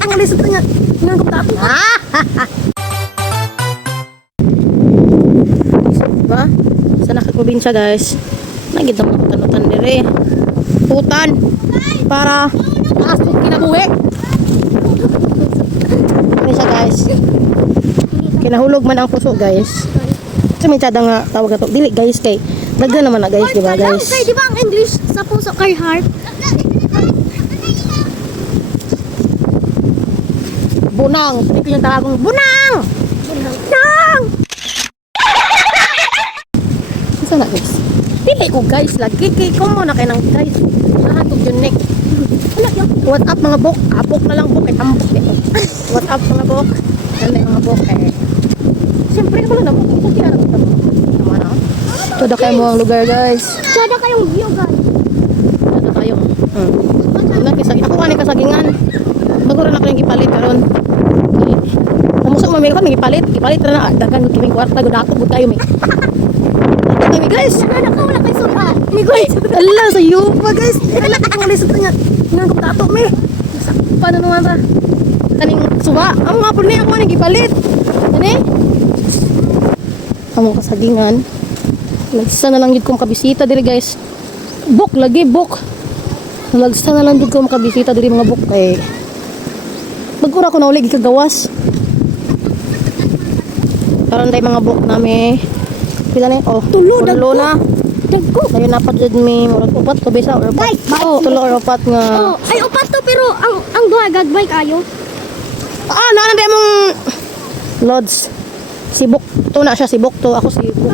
Ang lisod niya. Nga ko tato. Ba? Sa nakakubinsa guys. Nagita mo tanutan dire. Putan para asok kinabuhi. Ano siya guys? Kinahulog man ang puso guys. Sa may tsada nga tawag na to. Dili guys kay daghan naman na guys, di ba guys? Kay di ba ang English sa puso kay heart? Bunang. Ito yung tawagong bunang! Bunang! Isa na guys. Dili ko guys lagi. Kay kumo na kayo ng guys. Nahatog yun neck. What up mga bok? Apok na lang bok. Kay tambok dito. What up mga bok? Ganda yung mga bok eh. Siyempre wala na bok. Ito kaya na mo. Tama na. Tada kayo mo ang lugar guys. Sada kayong view guys. Tada tayo. Ako kanil kasagingan. Bago rin ako yung ipalit karon. Kamusta mo may kan gipalit ra na dagan kiming kwarta gud ako tayo may. Kami guys. Sada ka wala kay suda. Ni guys. Allah sa iyo pa guys. Wala ka lisod niya. Nga ko tato me. Paano naman ra? Kaning suba. Amo nga pud ni ako ni gipalit. Kani? Amo kasagingan. Nagsa na lang gid ko makabisita diri guys. Bok lagi bok. Nagsa na lang gid ko makabisita diri mga bok kay bagura ko na uli gikagawas. Karon tay mga bok nami. Pila na oh, tulo na. Dagko. Dayon napat jud mi murag upat to bisa or upat. Oh, tulo or upat nga. Oh, ay upat to pero ang duha gagbay kayo. Naan ba mong lods. Sibok to na siya, sibok to ako sibok.